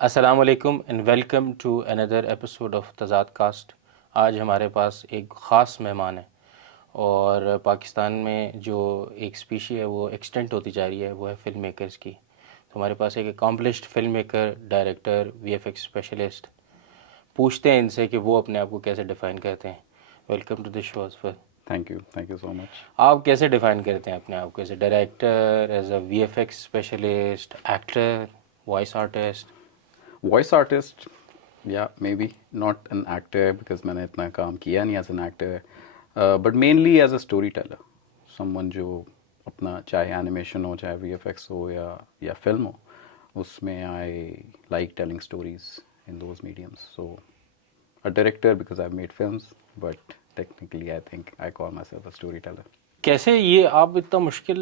अस्सलामुअलैकुम and welcome to another episode of तज़ाद cast. आज हमारे पास एक ख़ास मेहमान है और पाकिस्तान में जो एक स्पीशी है वो एक्सटेंट होती जा रही है, वो है फ़िल्म मेकर्स की। तो हमारे पास एक accomplished film maker, director, VFX specialist. पूछते हैं इनसे कि वो अपने आप को कैसे डिफ़ाइन करते हैं। Welcome to the show Asfar. Thank you so much. आप कैसे डिफ़ाइन करते हैं अपने आप को, as a director, as a VFX specialist, actor, voice artist? Voice artist, या maybe not an actor because मैंने इतना काम किया नहीं as an actor, but mainly as a storyteller, someone जो अपना चाहे एनिमेशन हो, चाहे वीएफएक्स हो या फिल्म हो, उसमें I like telling stories in those mediums. So a director because I made films, but technically I think I call my self a story teller. कैसे ये आप इतना मुश्किल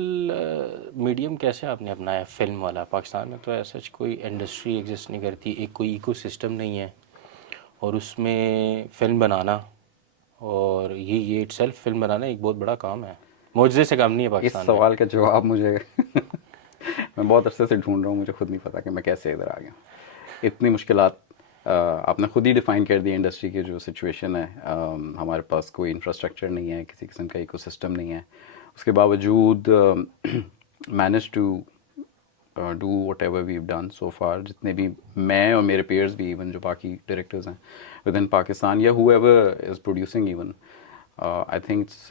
मीडियम कैसे आपने अपनाया फिल्म वाला? पाकिस्तान में तो ऐसा कोई इंडस्ट्री एग्जिस्ट नहीं करती, एक कोई इकोसिस्टम नहीं है, और उसमें फिल्म बनाना और ये इटसेल्फ फिल्म बनाना एक बहुत बड़ा काम है, मुआवजे से कम नहीं है इस पाकिस्तान में। सवाल का जवाब मुझे मैं बहुत अरसे से ढूंढ रहा हूँ, मुझे खुद नहीं पता कि मैं कैसे इधर आ गया. इतनी मुश्किलात आपने खुद ही डिफाइन कर दी इंडस्ट्री की जो सिचुएशन है. हमारे पास कोई इंफ्रास्ट्रक्चर नहीं है, किसी किस्म का इकोसिस्टम नहीं है. उसके बावजूद manage to do whatever we done so far. जितने भी मैं और मेरे पेयर्स भी, इवन जो बाकी डायरेक्टर्स हैं विद इन पाकिस्तान या who ever is producing even, I think it's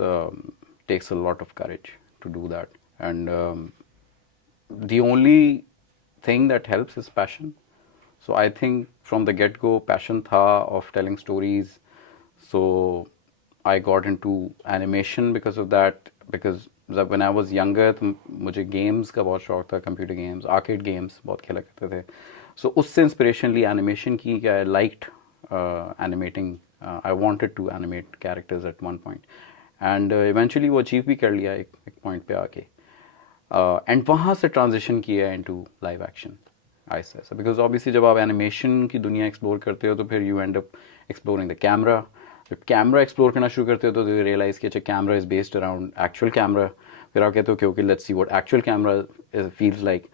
takes a lot of courage to do that. And the only thing that helps is passion. So I think from the get go passion tha of telling stories. So I got into animation because of that, because when I was younger तो मुझे games का बहुत शौक था, computer games, arcade games बहुत खेला करते थे. So उससे inspiration ली animation की. I liked animating. I wanted to animate characters at one point. And eventually वो अचीव भी कर लिया एक पॉइंट पे आके. एंड वहाँ से ट्रांजिशन किया इनटू लाइव एक्शन ऐसा ऐसा, बिकॉज ऑब्वियसली जब आप एनिमेशन की दुनिया एक्सप्लोर करते हो तो फिर you and up exploring the camera. जब कैमरा एक्सप्लोर करना शुरू करते हो तो यू रियलाइज कि अच्छा camera is based around actual camera. फिर आप कहते हो कि okay let's see what actual camera feels like.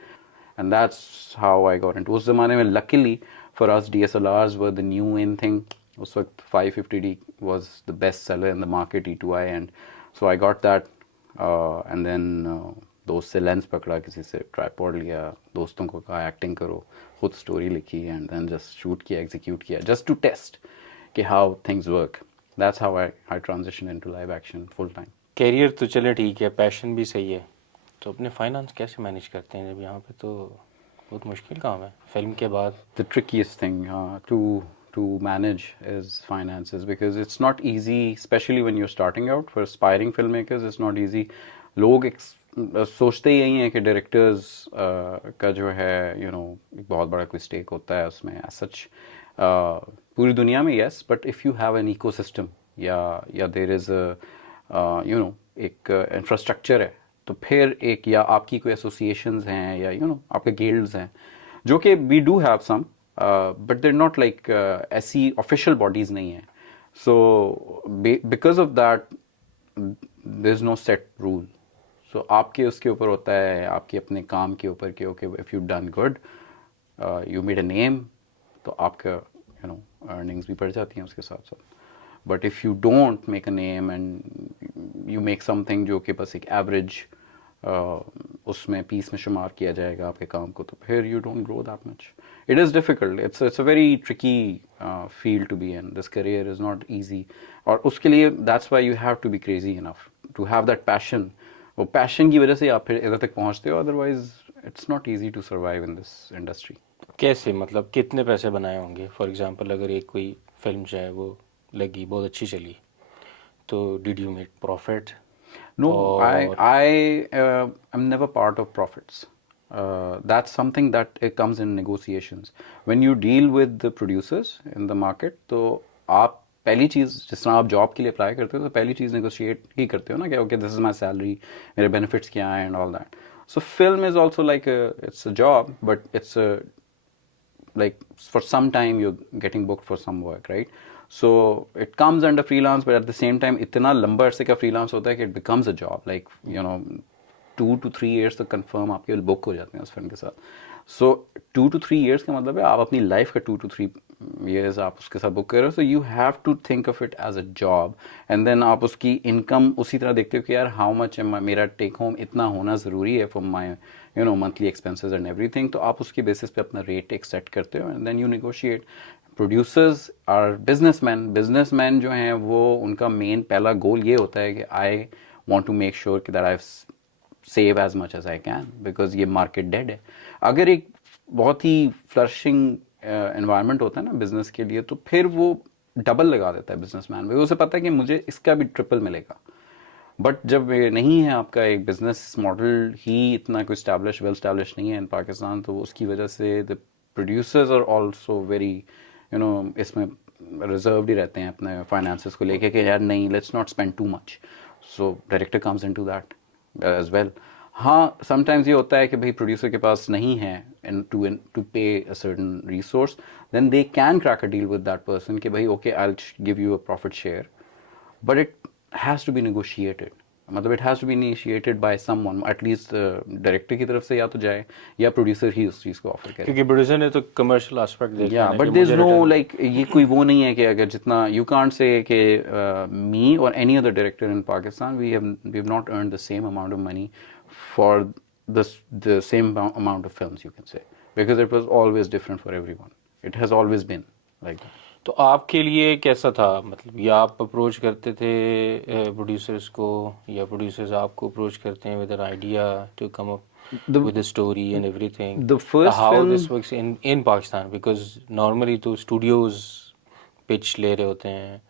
And that's how I got into. उस ज़माने में luckily for us DSLRs were the new in thing. उस वक्त 550D was the best seller in the market, E2i, and so I got that. And then दोस्त से lens पकड़ा, किसी से ट्राईपॉड लिया, दोस्तों को कहा एक्टिंग करो, खुद स्टोरी लिखी, एंड देन जस्ट शूट किया, एग्जीक्यूट किया, जस्ट टू टेस्ट कि how things work. That's how I transition into live action full time. Career तो चले ठीक है, पैशन भी सही है, तो अपने फाइनेंस कैसे मैनेज करते हैं? जब यहाँ पे तो बहुत मुश्किल काम है फिल्म के बाद। The trickiest thing to manage is finances, because it's not easy, especially when you're starting out. For aspiring filmmakers it's not easy. लोग सोचते ही यही हैं कि डायरेक्टर्स का जो है एक बहुत बड़ा कोई स्टेक होता है उसमें एज सच. पूरी दुनिया में yes, but if you have an ecosystem या देर इज़ एक इंफ्रास्ट्रक्चर है, तो फिर एक या आपकी कोई एसोसिएशंस हैं या आपके गिल्ड्स हैं, जो कि we do have some, but they're not like ऐसी ऑफिशियल बॉडीज़ नहीं हैं. So because of that there is no set rule. So आपके उसके ऊपर होता है, आपके अपने काम के ऊपर कि okay if you done good, you made a name, तो आपका अर्निंग्स भी बढ़ जाती हैं उसके साथ साथ. But if you don't make a name and you make something जो कि बस एक एवरेज उसमें पीस में शुमार किया जाएगा आपके काम को, तो फिर you don't grow that much. It is difficult. It's a very tricky field to be in. This career is not easy. और उसके लिए that's why you have to be crazy enough to have that passion. वो passion की वजह से आप फिर इधर तक पहुंचते हो, otherwise it's not easy to survive in this industry. कैसे, मतलब कितने पैसे बनाए होंगे? फॉर एग्जांपल अगर एक कोई फिल्म जो है वो लगी, बहुत अच्छी चली, तो did you make profit? No, I और I am never part of profits. That's something that it comes in negotiations. When you deal with the producers in the market, तो आप पहली चीज़, जिस तरह आप जॉब के लिए अप्लाई करते हो तो पहली चीज़ नेगोशिएट ही करते हो ना कि okay this is my salary, मेरे बेनिफिट्स क्या हैं and all that. So film is also like it's a job, but it's like for some time you're getting booked for some work, right? So it comes under freelance, but at the same time इतना लंबा अरसे का freelance होता है कि it becomes a job, like 2 to 3 years तक confirm आपके book हो जाते हैं उस फिल्म के साथ. सो 2 to 3 ईयर्स का मतलब है आप अपनी लाइफ का 2 to 3 ईयर्स आप उसके साथ बुक कर रहे हो. So you have to think of it as a job, and then आप उसकी इनकम उसी तरह देखते हो कि यार हाउ मच मेरा टेक होम इतना होना ज़रूरी है for my monthly expenses and everything. तो आप उसके बेसिस पे अपना रेट एक सेट करते हो and then you negotiate. Producers are businessmen जो हैं वो उनका मेन पहला गोल ये होता है कि I want to make sure कि that I save as much as I can, because ये मार्केट डेड है. अगर एक बहुत ही फ्लरिशिंग एनवायरनमेंट होता है ना बिजनेस के लिए, तो फिर वो डबल लगा देता है बिजनेसमैन, बिकॉज उसे पता है कि मुझे इसका भी ट्रिपल मिलेगा. बट जब ये नहीं है आपका एक बिजनेस मॉडल ही इतना कोई वेल स्टैब्लिश नहीं है इन पाकिस्तान, तो उसकी वजह से the producers are also very इसमें रिजर्व्ड ही रहते हैं अपने फाइनेंसेस को लेके कि यार नहीं, let's not spend too much. So director comes into that as well. हाँ, समटाइम्स ये होता है कि भाई प्रोड्यूसर के पास नहीं है to pay a certain resource, then they can crack a deal with that person कि भाई okay I will give you a profit share, but it has to be negotiated. मतलब it has to be initiated by someone, at least director की तरफ से या तो जाए या प्रोड्यूसर ही उस चीज़ को ऑफर करे. क्योंकि प्रोड्यूसर ने तो कमर्शियल एस्पेक्ट देखना या है बट कि देयर इज मुझे नो रिटर्न. लाइक ये कोई वो नहीं है कि अगर जितना यू कांट से कि मी और any other director in Pakistan we have not earn the same amount of money for the same amount of films, you can say, because it was always different for everyone. It has always been like that. तो आपके लिए कैसा था, मतलब या आप approach करते थे प्रोड्यूसर्स को, या प्रोड्यूसर्स आपको अप्रोच करते हैं with an idea to come up The with the story and everything? the first How film. this works in Pakistan, because normally तो studios pitch ले रहे होते हैं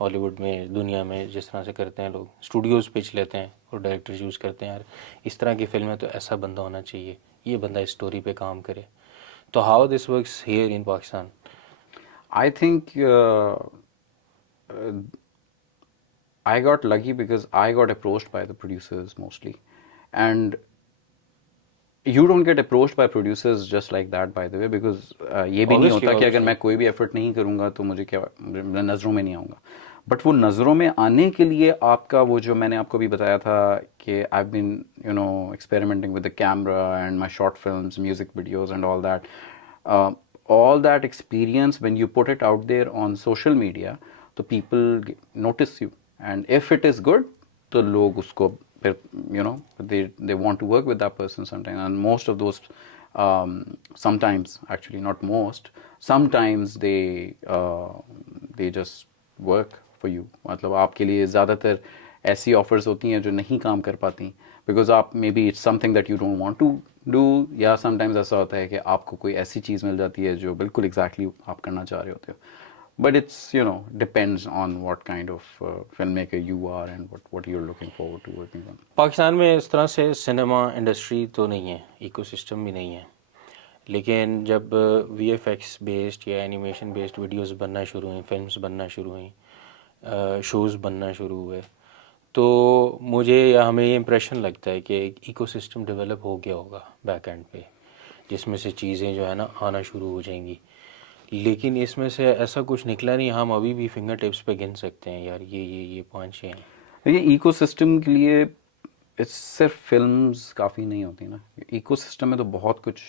हॉलीवुड में, दुनिया में जिस तरह से करते हैं लोग, स्टूडियोज पिच लेते हैं और डायरेक्टर यूज़ करते हैं यार इस तरह की फिल्म है तो ऐसा बंदा होना चाहिए, ये बंदा इस स्टोरी पे काम करे. तो how this works here in Pakistan? I think I got lucky because I got approached by the producers mostly, and you don't get approached by producers just like that, by the way, because ये भी नहीं Obviously, होता कि अगर obviously. मैं कोई भी effort नहीं करूँगा तो मुझे क्या, मैं नज़रों में नहीं आऊँगा. बट वो नज़रों में आने के लिए आपका वो जो मैंने आपको भी बताया था कि I been experimenting with the camera and my short films, music videos and all that experience, when you put it out there on social media, तो people notice you, and if it is good, तो लोग उसको फिर they want to work with that person sometimes, and most of those sometimes, actually not most, sometimes they just work for you. मतलब आपके लिए ज़्यादातर ऐसी ऑफर्स होती हैं जो नहीं काम कर पाती, बिकॉज आप maybe it's something that you don't want to do, या समटाइम्स ऐसा होता है कि आपको कोई ऐसी चीज़ मिल जाती है जो बिल्कुल एग्जैक्टली आप करना चाह रहे होते हो. But it's depends on what kind of film maker you are and what you are looking forward to working on. Pakistan में इस तरह से सिनेमा इंडस्ट्री तो नहीं है, इकोसिस्टम भी नहीं है, लेकिन जब वीएफएक्स बेस्ड या एनिमेशन बेस्ड वीडियोस बनना शुरू हुई, फिल्म्स बनना शुरू हुई, शोज़ बनना शुरू हुए, तो मुझे या हमें ये इम्प्रेशन लगता है कि एक इकोसिस्टम डेवलप हो गया होगा बैक एंड पे, जिसमें से चीज़ें जो है ना आना शुरू हो जाएंगी. लेकिन इसमें से ऐसा कुछ निकला नहीं. हम अभी भी फिंगर टिप्स पे गिन सकते हैं यार, ये 5-6 हैं. देखिए, इकोसिस्टम के लिए सिर्फ फिल्म्स काफ़ी नहीं होती ना. इकोसिस्टम में तो बहुत कुछ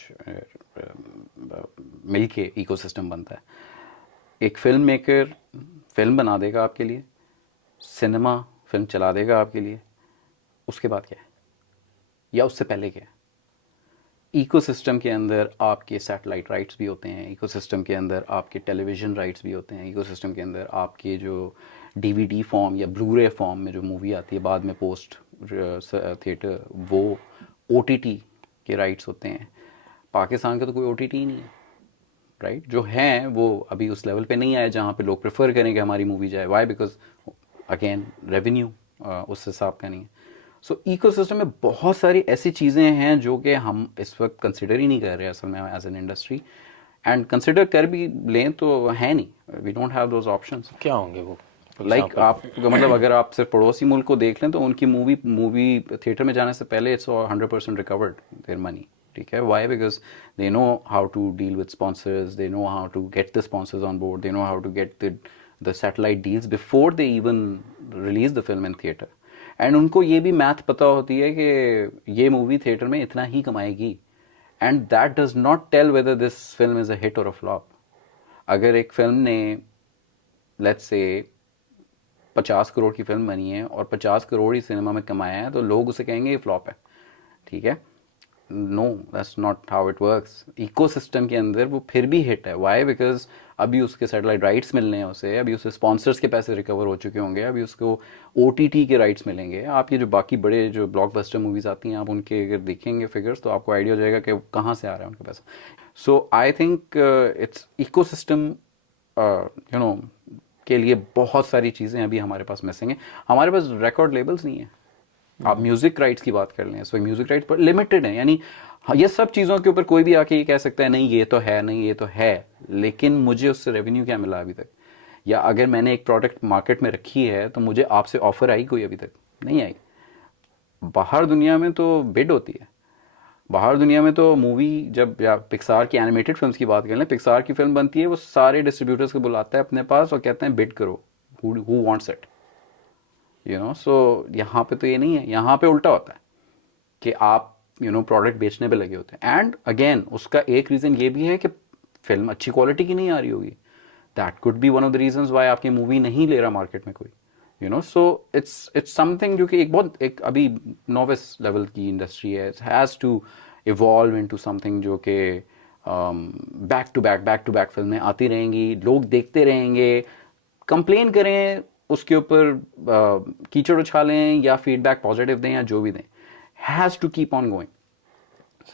मिलके इकोसिस्टम बनता है. एक फिल्म मेकर फिल्म बना देगा आपके लिए, सिनेमा फिल्म चला देगा आपके लिए, उसके बाद क्या है या उससे पहले क्या है. इकोसिस्टम के अंदर आपके सैटेलाइट राइट्स भी होते हैं, इकोसिस्टम के अंदर आपके टेलीविज़न राइट्स भी होते हैं, इकोसिस्टम के अंदर आपके जो डीवीडी फॉर्म या ब्लू-रे फॉर्म में जो मूवी आती है बाद में पोस्ट थिएटर, वो ओटीटी के राइट्स होते हैं. पाकिस्तान का तो कोई ओटीटी ही नहीं है, राइट. जो हैं वो अभी उस लेवल पे नहीं आए जहाँ पे लोग प्रेफर करें कि हमारी मूवी जाए. वाई? बिकॉज अगेन रेवेन्यू उस हिसाब का नहीं है. सो इकोसिस्टम में बहुत सारी ऐसी चीज़ें हैं जो कि हम इस वक्त कंसिडर ही नहीं कर रहे असल में as an industry, and consider कर भी लें तो है नहीं. We don't have those options. क्या होंगे वो? लाइक आप मतलब अगर आप सिर्फ पड़ोसी मुल्क को देख लें तो उनकी मूवी थिएटर में जाने से पहले इट्स 100% रिकवर्ड देयर मनी. ठीक है. Why? Because they know how to deal with sponsors, they know how to get the sponsors on board, they know how to get the satellite deals before they even release the film in theater. And उनको ये भी math पता होती है कि ये movie theatre में इतना ही कमाएगी, and that does not tell whether this film is a hit और अ फ्लॉप. अगर एक फिल्म ने लेट्स से 50 करोड़ की फिल्म बनी है और 50 करोड़ ही सिनेमा में कमाया है, तो लोग उसे कहेंगे ये फ्लॉप है. ठीक है, no, that's not how it works. Ecosystem के अंदर वो फिर भी हिट है. वाई? बिकॉज अभी उसके सैटेलाइट राइट्स मिलने हैं उसे, अभी उसे स्पॉन्सर्स के पैसे रिकवर हो चुके होंगे, अभी उसको OTT के राइट्स मिलेंगे. आप ये जो बाकी बड़े जो ब्लॉकबस्टर मूवीज आती हैं, आप उनके अगर देखेंगे फिगर्स तो आपको आइडिया हो जाएगा कि कहाँ से आ रहा है उनका पैसा. सो आई थिंक इट्स इकोसिस्टम के लिए बहुत सारी चीज़ें अभी हमारे पास मिसिंग है. हमारे पास रिकॉर्ड लेबल्स नहीं है. आप म्यूजिक राइट्स की बात कर लें, सो म्यूजिक राइट्स पर लिमिटेड है. यानी हाँ, ये सब चीज़ों के ऊपर कोई भी आके ये कह सकता है नहीं ये तो है, नहीं ये तो है, लेकिन मुझे उससे रेवेन्यू क्या मिला अभी तक? या अगर मैंने एक प्रोडक्ट मार्केट में रखी है तो मुझे आपसे ऑफर आई कोई? अभी तक नहीं आई. बाहर दुनिया में तो बिड होती है. बाहर दुनिया में तो मूवी जब, या पिक्सार की एनिमेटेड फिल्म्स की बात कर लें, पिक्सार की फिल्म बनती है, वो सारे डिस्ट्रीब्यूटर्स को बुलाता है अपने पास और कहते हैं बिड करो, हु वांट्स इट, सो यहाँ पे तो ये नहीं है. यहाँ पे उल्टा होता है कि आप प्रोडक्ट बेचने पे लगे होते हैं. एंड अगेन उसका एक रीज़न ये भी है कि फिल्म अच्छी क्वालिटी की नहीं आ रही होगी. That could be one of the reasons Y आपकी मूवी नहीं ले रहा मार्केट में कोई. सो इट्स समथिंग जो कि एक अभी नोविस लेवल की इंडस्ट्री है. It has to evolve into something जो कि बैक टू बैक फिल्में आती रहेंगी, लोग देखते रहेंगे, कंप्लेन करें उसके ऊपर, कीचड़ उछालें या फीडबैक पॉजिटिव दें या जो भी दें, has to keep on going.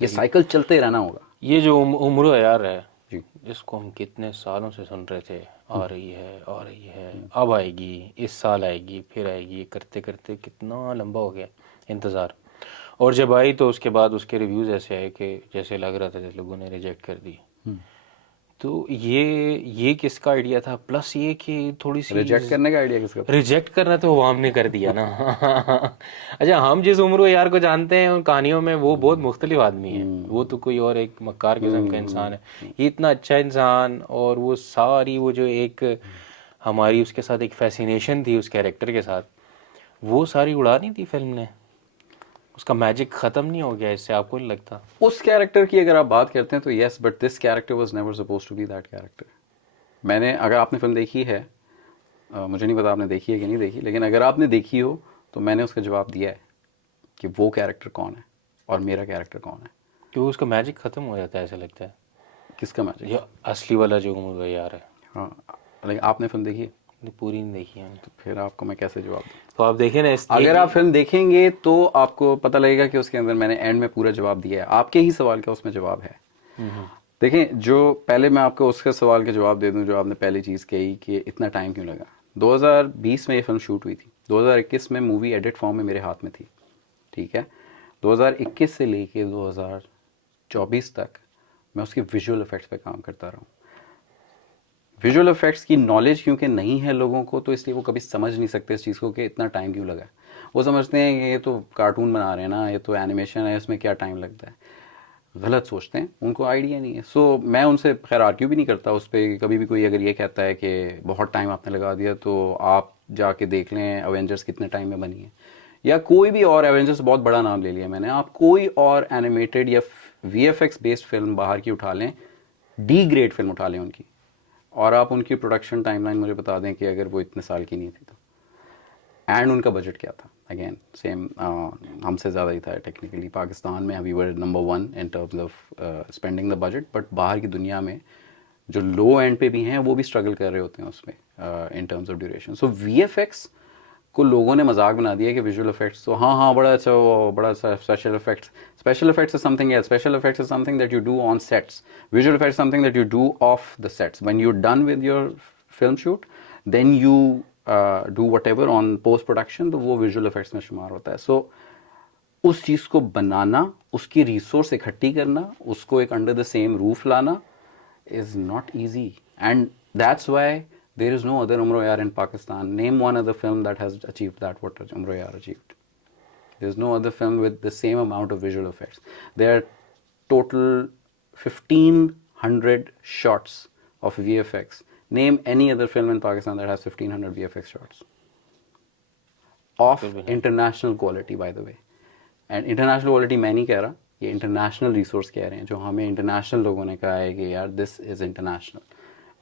ये साइकिल चलते रहना होगा. ये जो उम्र यार है, जी. जिसको हम कितने सालों से सुन रहे थे, आ रही है आ रही है, अब आएगी, इस साल आएगी, फिर आएगी, करते करते कितना लंबा हो गया इंतज़ार. और जब आई तो उसके बाद उसके रिव्यूज़ ऐसे आए कि जैसे लग रहा था जैसे लोगों ने रिजेक्ट कर दी. तो ये किसका आइडिया था? प्लस ये कि थोड़ी सी रिजेक्ट करने का आइडिया किसका था? रिजेक्ट करना तो वो हमने कर दिया ना. अच्छा, हम जिस उम्र यार को जानते हैं उन कहानियों में, वो बहुत मुख्तलिफ आदमी है. वो तो कोई और एक मक्कार किस्म का इंसान है. ये इतना अच्छा इंसान, और वो सारी वो जो एक हमारी उसके साथ एक फैसिनेशन थी उस कैरेक्टर के साथ, वो सारी उड़ा नहीं थी फिल्म ने. उसका मैजिक ख़त्म नहीं हो गया इससे? आपको नहीं लगता? उस कैरेक्टर की अगर आप बात करते हैं तो yes, but this character was never suppose to be that character. मैंने, अगर आपने फिल्म देखी है, मुझे नहीं पता आपने देखी है कि नहीं देखी, लेकिन अगर आपने देखी हो तो मैंने उसका जवाब दिया है कि वो कैरेक्टर कौन है और मेरा कैरेक्टर कौन है. क्यों उसका मैजिक ख़त्म हो जाता है ऐसा लगता है? किसका मैजिक? ये असली वाला जो उम्र यार है. हाँ, लेकिन आपने फिल्म देखी है नहीं, पूरी नहीं देखी है. तो फिर आपको मैं कैसे जवाब दूँ? तो आप देखें ना अगर आप फिल्म देखेंगे तो आपको पता लगेगा कि उसके अंदर मैंने एंड में पूरा जवाब दिया है. आपके ही सवाल का उसमें जवाब है. देखें, जो पहले मैं आपको उसके सवाल के जवाब दे दूं जो आपने पहली चीज़ कही कि इतना टाइम क्यों लगा. 2020 में ये फिल्म शूट हुई थी. 2021 में मूवी एडिट फॉर्म में मेरे हाथ में थी. ठीक है, 2021 से लेके 2024 तक मैं उसके विजुअल इफेक्ट्स पे काम करता रहा हूँ. विजुअल इफेक्ट्स की नॉलेज क्योंकि नहीं है लोगों को, तो इसलिए वो कभी समझ नहीं सकते इस चीज़ को कि इतना टाइम क्यों लगा. वो समझते हैं कि ये तो कार्टून बना रहे हैं ना, ये तो एनिमेशन है, इसमें क्या टाइम लगता है. गलत सोचते हैं, उनको आइडिया नहीं है. सो मैं उनसे खैर आर्ग्यू भी नहीं करता उस पर. कभी भी कोई अगर ये कहता है कि बहुत टाइम आपने लगा दिया, तो आप जाके देख लें अवेंजर्स कितने टाइम में बनी है, या कोई भी और, एवेंजर्स बहुत बड़ा नाम ले लिया मैंने, आप कोई और एनिमेटेड या VFX बेस्ड फिल्म बाहर की उठा लें, डी ग्रेड फिल्म उठा लें उनकी, और आप उनकी प्रोडक्शन टाइमलाइन मुझे बता दें कि अगर वो इतने साल की नहीं थी तो, एंड उनका बजट क्या था. अगेन सेम, हमसे ज़्यादा ही था टेक्निकली. पाकिस्तान में we were number 1 in terms of spending the budget, but बाहर की दुनिया में जो लो एंड पे भी हैं वो भी स्ट्रगल कर रहे होते हैं उसमें इन terms of duration. So VFX को लोगों ने मजाक बना दिया कि विजुअल इफेक्ट्स तो हाँ बड़ा अच्छा, वो बड़ा अच्छा. Special effects is something else. Special effects is something that you do on sets. Visual effects something that you do off the sets. When you done with your film shoot, then you do whatever on post production, तो वो visual effects में शुमार होता है. सो उस चीज़ को बनाना, उसकी resource इकट्ठी करना, उसको एक अंडर द सेम रूफ लाना is not easy, and that's why there is no other Umro Yaar in Pakistan. Name one other film that has achieved that what Umro Yaar achieved. There's no other film with the same amount of visual effects. There are total 1500 shots of VFX. Name any other film in Pakistan that has 1500 VFX shots. Of international quality by the way. And international quality मैं नहीं कह रहा, ये international resource कह रहे हैं, जो हमें इंटरनेशनल लोगों ने कहा है कि यार this is international,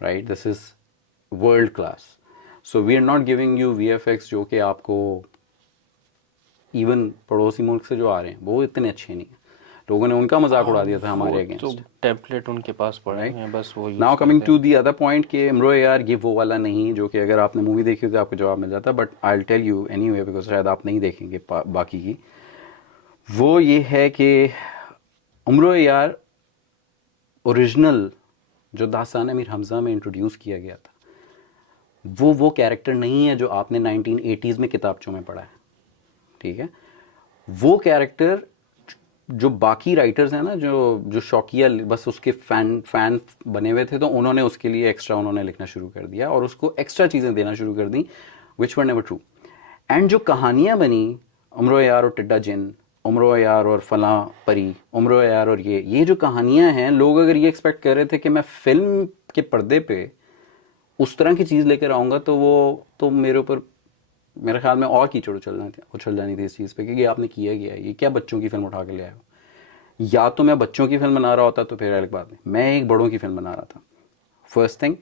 right, this is world class. So we are not giving you VFX जो कि आपको इवन पड़ोसी मुल्क से जो आ रहे हैं वो इतने अच्छे नहीं हैं, लोगों ने उनका मजाक उड़ा दिया था हमारे तो अगेंस्ट। टेम्पलेट उनके पास पड़े हैं, बस वो यूज नाउ कमिंग करते टू दी अदर पॉइंट कि इमरो यार ये वो वाला नहीं जो कि अगर आपने मूवी देखी तो आपको जवाब मिल जाता, but I will tell you anyway because शायद आप नहीं देखेंगे बाकी की। वो ये है कि उम्र यार ओरिजिनल जो दास्तान अमीर हमज़ा में इंट्रोड्यूस किया गया था वो कैरेक्टर नहीं है जो आपने 1980s में किताबचों में पढ़ा है, ठीक है। वो कैरेक्टर जो बाकी राइटर्स हैं ना, जो शौकिया बस उसके फैन बने हुए थे, तो उन्होंने उसके लिए एक्स्ट्रा उन्होंने लिखना शुरू कर दिया और उसको एक्स्ट्रा चीज़ें देना शुरू कर दी विच वर नेवर ट्रू। एंड जो कहानियाँ बनी उम्रो यार और टिड्डा जिन, उम्रो यार और फलां परी, उम्रो यार और ये जो कहानियाँ हैं, लोग अगर ये एक्सपेक्ट कर रहे थे कि मैं फिल्म के पर्दे पे उस तरह की चीज़ लेकर आऊँगा तो वो तो मेरे ऊपर मेरे ख्याल में और कीचड़ उछल जानी थी इस चीज़ पे कि आपने किया गया है, ये क्या बच्चों की फिल्म उठा के ले आए हो। या तो मैं बच्चों की फिल्म बना रहा होता तो फिर अलग बात है, मैं एक बड़ों की फिल्म बना रहा था फर्स्ट थिंग,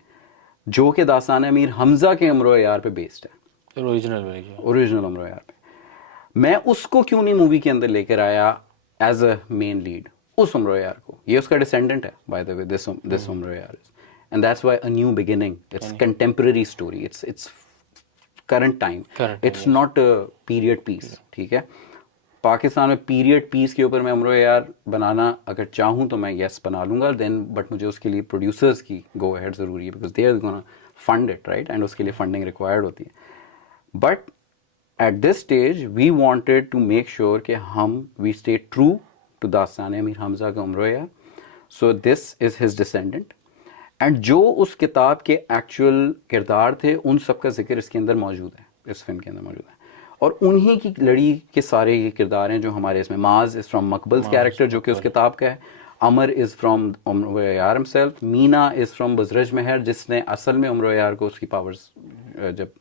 जो कि दास्तान अमीर हमज़ा के उम्र यार पे बेस्ड है, ओरिजिनल उम्र यार पे। मैं उसको क्यों नहीं मूवी के अंदर लेकर आया एज अ मेन लीड, उस उम्र यार को, ये उसका डिसेंडेंट है बाय द वे, दिस उम्र यार is, and that's why a new beginning, it's contemporary story, it's current time, it's not period piece, ठीक है। पाकिस्तान में पीरियड पीस के ऊपर मैं उम्र यार बनाना अगर चाहूँ तो मैं यस बना लूँगा देन, बट मुझे उसके लिए प्रोड्यूसर्स की गो अहेड ज़रूरी है because they are gonna fund it, right, and उसके लिए फंडिंग रिक्वायर्ड होती है। But at this stage we wanted to make sure कि हम वी स्टे ट्रू टू दास्तान अमीर हमज़ा का उम्र यार, so this is his descendant, and जो उस किताब के एक्चुअल किरदार थे उन सब का जिक्र इसके अंदर मौजूद है, इस फिल्म के अंदर मौजूद है, और उन्हीं की लड़ी के सारे ये किरदार हैं जो हमारे इसमें। माज इज़ फ्रॉम मकबल्स कैरेक्टर जो कि उस किताब का है, अमर इज़ फ्रॉम उम्र यार हिमसेल्फ, मीना इज़ फ्रॉम बजरज महर जिसने असल में उम्र यार को उसकी पावर्स जब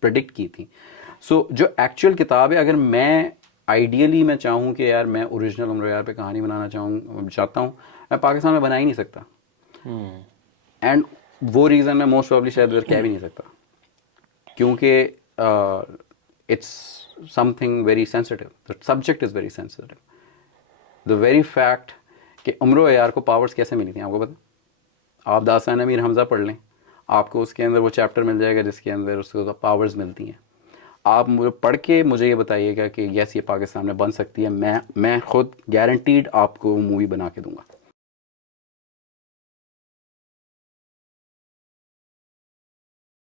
प्रेडिक्ट की थी। सो जो एक्चुअल किताब है, अगर मैं आइडियली मैं चाहूँ कि यार मैं ओरिजिनल उम्र यार पे कहानी बनाना चाहता हूँ, मैं पाकिस्तान में बना ही नहीं सकता, एंड वो रीज़न मैं मोस्ट प्रॉब्ली शायद इधर कह भी नहीं सकता क्योंकि it's something very sensitive, the subject is very sensitive. The very fact कि उम्र यार को पावर्स कैसे मिली थी आपको पता? आप दास्तान अमीर हमज़ा पढ़ लें, आपको उसके अंदर वो चैप्टर मिल जाएगा जिसके अंदर उसको पावर्स मिलती हैं। आप मुझे पढ़ के मुझे ये बताइएगा कि यस ये पाकिस्तान में बन सकती है, मैं खुद गारंटीड आपको मूवी बना के दूंगा।